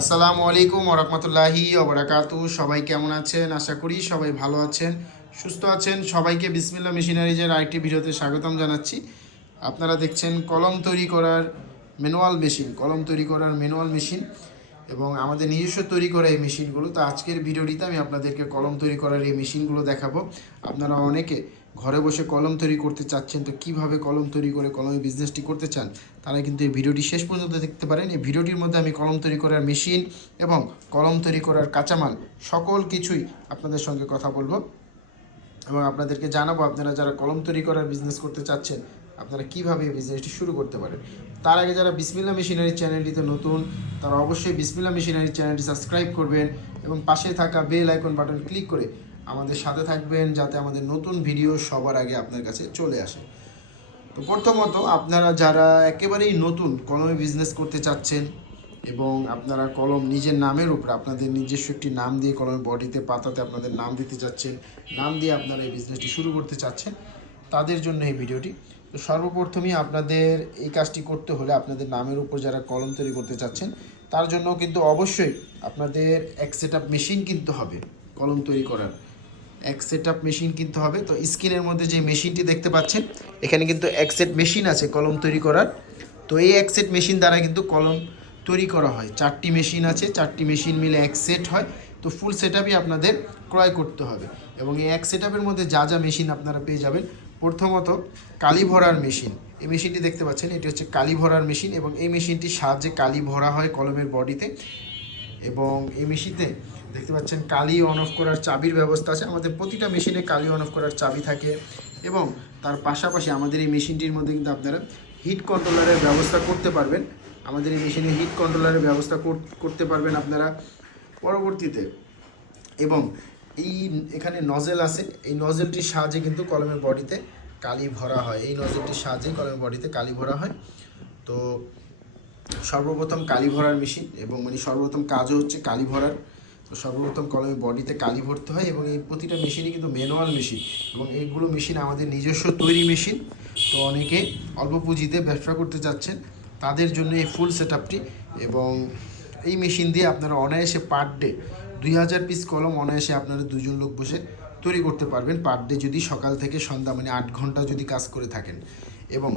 আসসালামু আলাইকুম ওয়া রাহমাতুল্লাহি ওয়া বারাকাতু। সবাই কেমন আছেন? আশা করি সবাই ভালো আছেন, সুস্থ আছেন। সবাইকে বিসমিল্লাহ মেশিনারিজের আরেকটি ভিডিওতে স্বাগতম জানাচ্ছি। আপনারা দেখছেন কলম তৈরি করার ম্যানুয়াল মেশিন এবং আমাদের নিজস্ব তৈরি করা এই মেশিনগুলো। তো আজকের ভিডিওটিতে আমি আপনাদেরকে কলম তৈরি করার এই মেশিনগুলো দেখাবো। আপনারা অনেকে ঘরে বসে কলম তৈরি করতে চাচ্ছেন, তো কিভাবে কলম তৈরি করে কলমের বিজনেসটি করতে চান তারা কিন্তু এই ভিডিওটি শেষ পর্যন্ত দেখতে পারেন। এই ভিডিওটির মধ্যে আমি কলম তৈরি করার মেশিন এবং কলম তৈরি করার কাঁচামাল সকল কিছুই আপনাদের সঙ্গে কথা বলবো এবং আপনাদেরকে জানাবো আপনারা যারা কলম তৈরি করার বিজনেস করতে চাচ্ছেন আপনারা কিভাবে এই বিজনেসটি শুরু করতে পারেন। তার আগে যারা বিসমিল্লাহ মেশিনারি চ্যানেলটিতে নতুন তারা অবশ্যই বিসমিল্লাহ মেশিনারি চ্যানেলটি সাবস্ক্রাইব করবেন এবং পাশে থাকা বেল আইকন বাটন ক্লিক করে আমাদের সাথে থাকবেন যাতে আমাদের নতুন ভিডিও সবার আগে আপনার কাছে চলে আসে। তো প্রথমত আপনারা যারা একেবারেই নতুন কলমে বিজনেস করতে চাচ্ছেন এবং আপনারা কলম নিজের নামের উপরে আপনাদের নিজস্ব একটি নাম দিয়ে কলমের বডিতে পাতাতে আপনাদের নাম দিতে চাচ্ছেন, নাম দিয়ে আপনারা এই বিজনেসটি শুরু করতে চাচ্ছেন, তাদের জন্য এই ভিডিওটি। তো সর্বপ্রথমই আপনাদের এই কাজটি করতে হলে আপনাদের নামের উপর যারা কলম তৈরি করতে চাচ্ছেন তার জন্য কিন্তু অবশ্যই আপনাদের এক সেট আপ মেশিন কিনতে হবে। কলম তৈরি করার এক সেট আপ মেশিন কিনতে হবে। তো স্ক্রিনের মধ্যে যে মেশিনটি দেখতে পাচ্ছেন এখানে কিন্তু এক সেট মেশিন আছে কলম তৈরি করার। তো এই এক সেট মেশিন দ্বারা কিন্তু কলম তৈরি করা হয়। 4টি মেশিন আছে, 4টি মেশিন মিলে এক সেট হয়। তো ফুল সেট আপই আপনাদের ক্রয় করতে হবে এবং এই এক সেট আপের মধ্যে যা যা মেশিন আপনারা পেয়ে যাবেন, প্রথমত কালি ভরার মেশিন। এই মেশিনটি দেখতে পাচ্ছেন এটি হচ্ছে কালি ভরার মেশিন এবং এই মেশিনটির সাহায্যে কালি ভরা হয় কলমের বডিতে এবং এই মেশিনে দেখতে পাচ্ছেন কালি অন অফ করার চাবির ব্যবস্থা আছে। আমাদের প্রতিটা মেশিনে কালি অন অফ করার চাবি থাকে এবং তার পাশাপাশি আমাদের এই মেশিনটির মধ্যে কিন্তু আপনারা হিট কন্ট্রোলারের ব্যবস্থা করতে পারবেন। আমাদের এই মেশিনে হিট কন্ট্রোলারের ব্যবস্থা করতে পারবেন আপনারা পরবর্তীতে। এবং এখানে নজেল আছে, এই নজেলটির সাহায্যে কিন্তু কলমের বডিতে কালি ভরা হয়। এই নজেলটির সাহায্যে কলমের বডিতে কালি ভরা হয়। তো সর্বপ্রথম কালি ভরার মেশিন এবং সর্বপ্রথম কাজও হচ্ছে কালি ভরার। তো সর্বপ্রথম কলমের বডিতে কালি ভরতে হয় এবং এই প্রতিটা মেশিনই কিন্তু ম্যানুয়াল মেশিন এবং এইগুলো মেশিন আমাদের নিজস্ব তৈরি মেশিন। তো অনেকে অল্প পুঁজিতে ব্যবসা করতে চাচ্ছেন তাদের জন্য এই ফুল সেট আপটি এবং এই মেশিন দিয়ে আপনারা অনায়াসে পার ডে 2000 পিস কলম অনায়াসে আপনারা দুজন লোক বসে তৈরি করতে পারবেন পার ডে, যদি সকাল থেকে সন্ধ্যা 8 ঘন্টা যদি কাজ করে থাকেন। এবং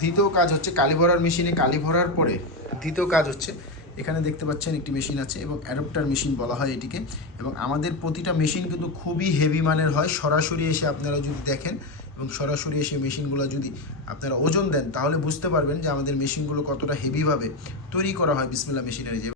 দ্বিতীয় কাজ হচ্ছে কালি ভরার মেশিনে কালি ভরার পরে দ্বিতীয় কাজ হচ্ছে এখানে দেখতে পাচ্ছেন একটি মেশিন আছে এবং অ্যাডাপ্টার মেশিন বলা হয় এটিকে। এবং আমাদের প্রতিটা মেশিন কিন্তু খুবই হেভি মানের হয়। সরাসরি এসে আপনারা যদি দেখেন এবং সরাসরি এসে মেশিনগুলো যদি আপনারা ওজন দেন তাহলে বুঝতে পারবেন যে আমাদের মেশিনগুলো কতটা হেভিভাবে তৈরি করা হয় বিসমিল্লাহ মেশিনারি।